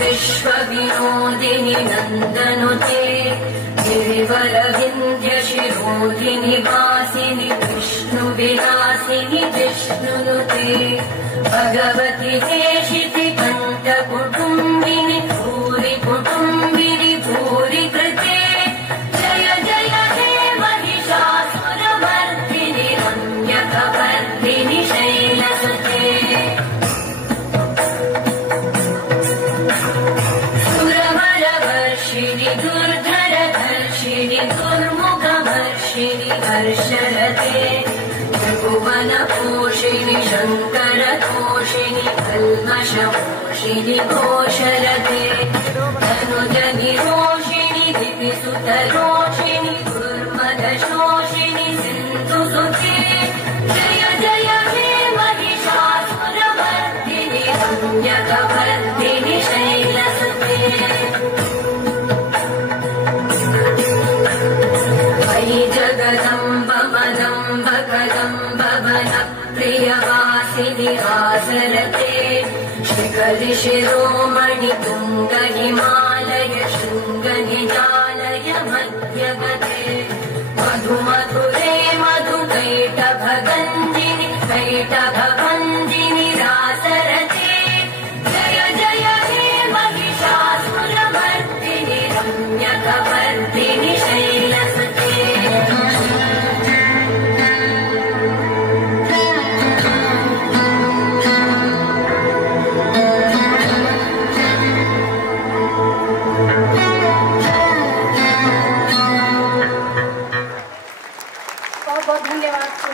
विश्वविनोदिनि नन्दनुते गिरिवरविन्द्यशिरोधिनि वासिनि विष्णुविलासिनि जिष्णुनुते भगवति हेशिति कण्ठकुटुम्बिनि भूरि कुटुम्बिनि भूरि कृते जय जय हे महिषासुरमर्दिनि रम्यकवर्दिनि शैलसुते सुरवरवर्षिणि दुर्धरधर्षिणि दुर्मुखवर्षिणि हर्षरते त्रिभुवनपोषिणि शङ्करतोषिणि कल्मषमोषिणि घोषरते तनुजनिरोषिणि दिविसुतरोषिणि दुर्मदशोषिणि सिन्धुसुते जय जय हे महिषासुरमर्दिनि रम्यकवर्दिनि शैलसुते मयि जगदम्ब मदम्ब कदम्ब वनप्रियवासिनि आसरते शिखरि शिरोमणि तुङ्ग हिमालय शृङ्ग निजालय मध्यगते मधु मधुरे मधुकैटभगञ्जिनि कैटभभञ्जिनि रासरते जय जय हे महिषासुरमर्दिनि रम्यकवर्दिनि शैलसुते बहुत बहुत धन्यवाद।